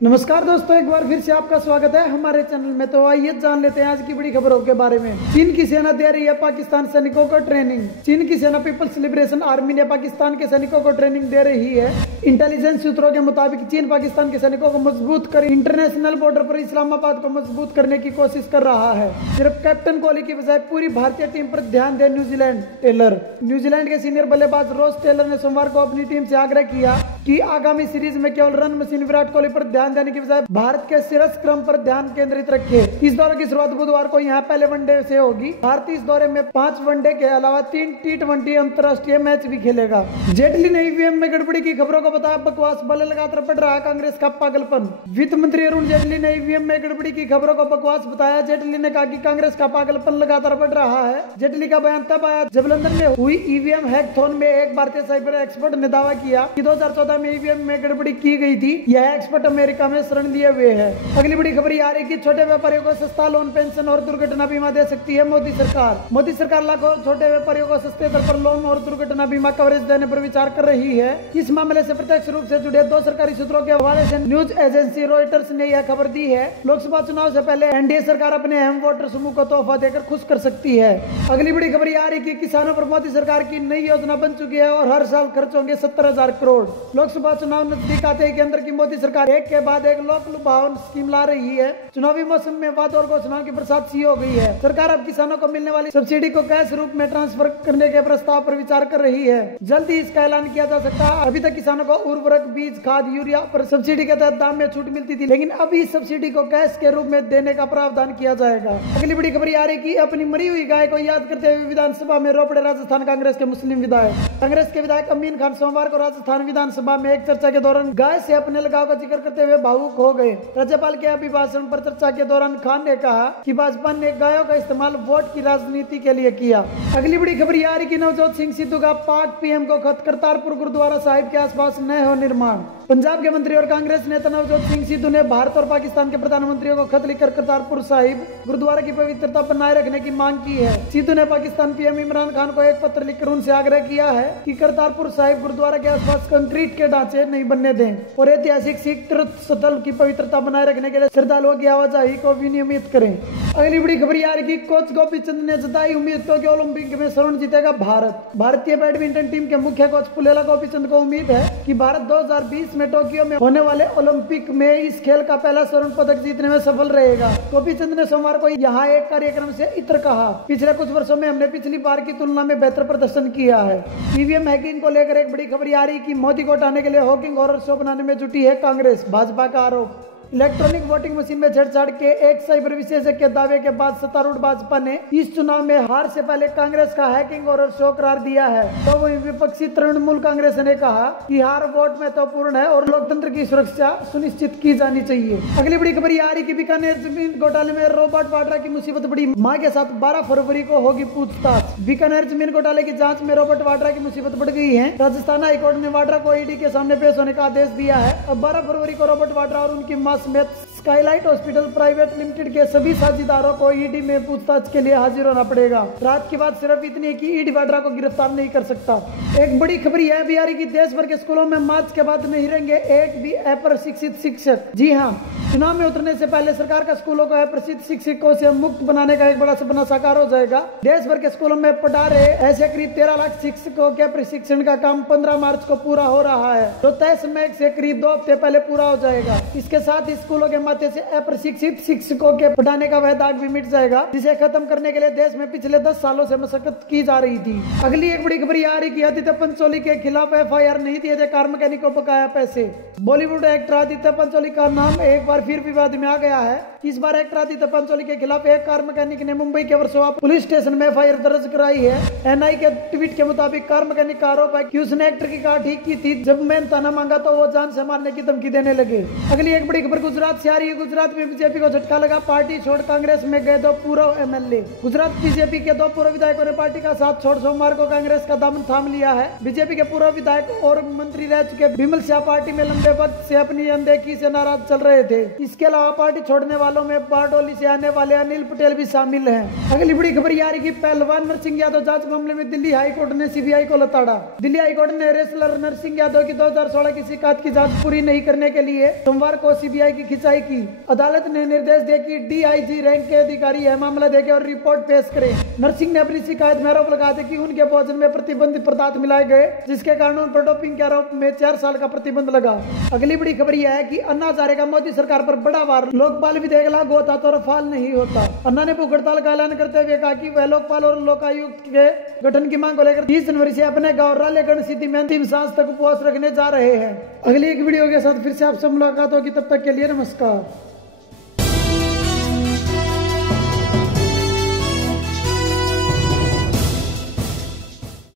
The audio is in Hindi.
नमस्कार दोस्तों, एक बार फिर से आपका स्वागत है हमारे चैनल में। तो आइए जान लेते हैं आज की बड़ी खबरों के बारे में। चीन की सेना दे रही है पाकिस्तान सैनिकों को ट्रेनिंग। चीन की सेना पीपल्स लिबरेशन आर्मी ने पाकिस्तान के सैनिकों को ट्रेनिंग दे रही है। इंटेलिजेंस सूत्रों के मुताबिक चीन पाकिस्तान के सैनिकों को मजबूत कर इंटरनेशनल बॉर्डर पर इस्लामाबाद को मजबूत करने की कोशिश कर रहा है। सिर्फ कैप्टन कोहली की बजाय पूरी भारतीय टीम पर ध्यान दे न्यूजीलैंड टेलर। न्यूजीलैंड के सीनियर बल्लेबाज रोस टेलर ने सोमवार को अपनी टीम से आग्रह किया कि आगामी सीरीज में केवल रन मशीन विराट कोहली पर ध्यान देने की बजाय भारत के शीर्ष क्रम पर ध्यान केंद्रित रखे। इस दौरे की शुरुआत बुधवार को यहाँ पहले वनडे से होगी। भारत इस दौरे में 5 वनडे के अलावा 3 T20 अंतर्राष्ट्रीय मैच भी खेलेगा। जेटली ने ईवीएम में गड़बड़ी की खबरों को बताया बकवास, बल्ले लगातार बढ़ रहा कांग्रेस का पागलपन। वित्त मंत्री अरुण जेटली ने ईवीएम में गड़बड़ी की खबरों को बकवास बताया। जेटली ने कहा कि कांग्रेस का पागलपन लगातार बढ़ रहा है। जेटली का बयान तब आया जब लंदन में हुई ईवीएम हैकथॉन में एक भारतीय साइबर एक्सपर्ट ने दावा किया कि 2014 में ईवीएम में गड़बड़ी की गई थी। यह एक्सपर्ट अमेरिका में शरण लिए हुए है। अगली बड़ी खबर आ रही है कि छोटे व्यापारियों को सस्ता लोन, पेंशन और दुर्घटना बीमा दे सकती है मोदी सरकार। मोदी सरकार लाखों छोटे व्यापारियों को सस्ते दर पर लोन और दुर्घटना बीमा कवरेज देने पर विचार कर रही है। इस मामले से प्रत्यक्ष रूप से जुड़े 2 सरकारी सूत्रों के हवाले से न्यूज एजेंसी रॉयटर्स ने यह खबर दी है। लोकसभा चुनाव से पहले एनडीए सरकार अपने अहम वोटर समूह को तोहफा देकर खुश कर सकती है। अगली बड़ी खबर आ रही है कि किसानों पर मोदी सरकार की नई योजना बन चुकी है और हर साल खर्च होंगे 70,000 करोड़। लोकसभा चुनाव नजदीक आते के अंदर की मोदी सरकार एक के बाद एक लोक लुभावन स्कीम ला रही है। चुनावी मौसम में वादों और घोषणाओं की बरसात सी हो गई है। सरकार अब किसानों को मिलने वाली सब्सिडी को कैश रूप में ट्रांसफर करने के प्रस्ताव पर विचार कर रही है। जल्द ही इसका ऐलान किया जा सकता है। अभी तक किसानों को उर्वरक, बीज, खाद, यूरिया पर सब्सिडी के तहत दाम में छूट मिलती थी, लेकिन अब इस सब्सिडी को कैश के रूप में देने का प्रावधान किया जाएगा। अगली बड़ी खबर आ रही कि अपनी मरी हुई गाय को याद करते हुए विधानसभा में रो पड़े राजस्थान कांग्रेस के मुस्लिम विधायक। कांग्रेस के विधायक अमीन खान सोमवार को राजस्थान विधानसभा में एक चर्चा के दौरान गाय से अपने लगाव का जिक्र करते हुए भावुक हो गए। राज्यपाल के अभिभाषण पर चर्चा के दौरान खान ने कहा कि भाजपा ने गायों का इस्तेमाल वोट की राजनीति के लिए किया। अगली बड़ी खबर आ रही कि नवजोत सिंह सिद्धू का पाक पीएम को खत, करतारपुर गुरुद्वारा साहिब के आसपास न हो निर्माण। पंजाब के मंत्री और कांग्रेस नेता नवजोत सिंह सिद्धू ने भारत और पाकिस्तान के प्रधानमंत्रियों को खत लिखकर करतारपुर साहिब गुरुद्वारा की पवित्रता बनाए रखने की मांग की है। सिद्धू ने पाकिस्तान पीएम इमरान खान को एक पत्र लिखकर उनसे आग्रह किया है कि करतारपुर साहिब गुरुद्वारा के आसपास कंक्रीट के ढांचे नहीं बनने दें और ऐतिहासिक सिख तीर्थ स्थल की पवित्रता बनाए रखने के लिए श्रद्धालुओं की आवाजाही को विनियमित करें। अगली बड़ी खबर आ रही कि कोच गोपीचंद ने जताई उम्मीद कि ओलंपिक में स्वर्ण जीतेगा भारत। भारतीय बैडमिंटन टीम के मुख्य कोच पुलेला गोपीचंद को उम्मीद है कि भारत 2020 में टोक्यो में होने वाले ओलंपिक में इस खेल का पहला स्वर्ण पदक जीतने में सफल रहेगा। गोपीचंद ने सोमवार को यहाँ एक कार्यक्रम से इत्र कहा, पिछले कुछ वर्षों में हमने पिछली बार की तुलना में बेहतर प्रदर्शन किया है। ईवीएम हैकिंग को लेकर एक बड़ी खबर आ रही कि मोदी को हटाने के लिए हॉकिंग हॉरर शो बनाने में जुटी है कांग्रेस, भाजपा का आरोप। इलेक्ट्रॉनिक वोटिंग मशीन में छेड़छाड़ के एक साइबर विशेषज्ञ के दावे के बाद सत्तारूढ़ भाजपा ने इस चुनाव में हार से पहले कांग्रेस का हैकिंग और शो करार दिया है। तो वही विपक्षी तृणमूल कांग्रेस ने कहा कि हार वोट में तो पूर्ण है और लोकतंत्र की सुरक्षा सुनिश्चित की जानी चाहिए। अगली बड़ी खबर आ रही कि बीकानेर जमीन घोटाले में रॉबर्ट वाड्रा की मुसीबत बड़ी। मां के साथ 12 फरवरी को होगी पूछताछ। बीकानेर जमीन घोटाले की जांच में रॉबर्ट वाड्रा की मुसीबत बढ़ गई है। राजस्थान हाईकोर्ट ने वाड्रा को ईडी के सामने पेश होने का आदेश दिया है। अब 12 फरवरी को रॉबर्ट वाड्रा और उनकी मां समेत स्काईलाइट हॉस्पिटल प्राइवेट लिमिटेड के सभी साझेदारों को ईडी में पूछताछ के लिए हाजिर होना पड़ेगा। रात की बात सिर्फ इतनी है कि ईडी वाड्रा को गिरफ्तार नहीं कर सकता। एक बड़ी खबर यह भी आ रही कि देश भर के स्कूलों में मार्च के बाद नहीं रहेंगे एक भी अप्रशिक्षित शिक्षक। जी हाँ, चुनाव में उतरने से पहले सरकार का स्कूलों को अप्रशिक्षित शिक्षकों से मुक्त बनाने का एक बड़ा सपना साकार हो जाएगा। देश भर के स्कूलों में पढ़ा रहे ऐसे करीब 13 लाख शिक्षकों के प्रशिक्षण का काम 15 मार्च को पूरा हो रहा है, तो तय समय से करीब 2 हफ्ते पहले पूरा हो जाएगा। इसके साथ ही स्कूलों के माध्यम से अप्रशिक्षित शिक्षकों के पढ़ाने का वह दाग भी मिट जाएगा, जिसे खत्म करने के लिए देश में पिछले 10 सालों से मशक्कत की जा रही थी। अगली एक बड़ी खबर आ रही कि आदित्य पंचोली के खिलाफ एफआईआर नहीं दिए थे, कार मैकेनिक को बकाया पैसे। बॉलीवुड एक्टर आदित्य पंचोली का नाम एक बार फिर विवाद में आ गया है। इस बार एक्टर आदित्य पंचोली के खिलाफ एक कार मैकेनिक ने मुंबई के वर्सोवा पुलिस स्टेशन में एफआईआर दर्ज कराई है। एनआई के ट्वीट के मुताबिक कार मैकेनिक का आरोप है कि उसने एक्टर की कार ठीक की थी, जब मैंने ताना मांगा तो वो जान से मारने की धमकी देने लगे। अगली एक बड़ी खबर गुजरात से आ रही रही है गुजरात में बीजेपी को झटका लगा, पार्टी छोड़ कांग्रेस में गए 2 पूर्व एमएलए। गुजरात बीजेपी के 2 पूर्व विधायकों ने पार्टी का साथ छोड़ सोमवार को कांग्रेस का दामन थाम लिया है। बीजेपी के पूर्व विधायक और मंत्री रह चुके विमल शाह पार्टी में लंबे वक्त से अपनी अनदेखी से नाराज चल रहे थे। इसके अलावा पार्टी छोड़ने वालों में बारडोली से आने वाले अनिल पटेल भी शामिल हैं। अगली बड़ी खबर ये आ रही है कि पहलवान नरसिंह यादव जांच मामले में दिल्ली हाईकोर्ट ने सीबीआई को लताड़ा। दिल्ली हाईकोर्ट ने रेसलर नरसिंह यादव की 2016 की शिकायत की जांच पूरी नहीं करने के लिए सोमवार को सीबीआई की खिंचाई की। अदालत ने निर्देश दिया कि डीआईजी रैंक के अधिकारी यह मामला देखें और रिपोर्ट पेश करें। नरसिंह ने अपनी शिकायत में आरोप लगाया था कि उनके भोजन में प्रतिबंधित पदार्थ मिलाए गए, जिसके कारण उन पर डोपिंग के आरोप में 4 साल का प्रतिबंध लगा। अगली बड़ी खबर यह है कि अन्ना हजारे का मोदी सरकार पर बड़ा वार, लोकपाल विधेयक लागू होता तो रफाल नहीं होता। अन्ना ने भूख हड़ताल का ऐलान करते हुए कहा कि वह लोकपाल और लोकायुक्त के गठन की मांग को लेकर 30 जनवरी से अपने गाँव रालेगढ़ सिद्धि में अंतिम सांस तक उपवास रखने जा रहे हैं। अगली एक वीडियो के साथ फिर से आपसे मुलाकात होगी, तब तक के लिए नमस्कार।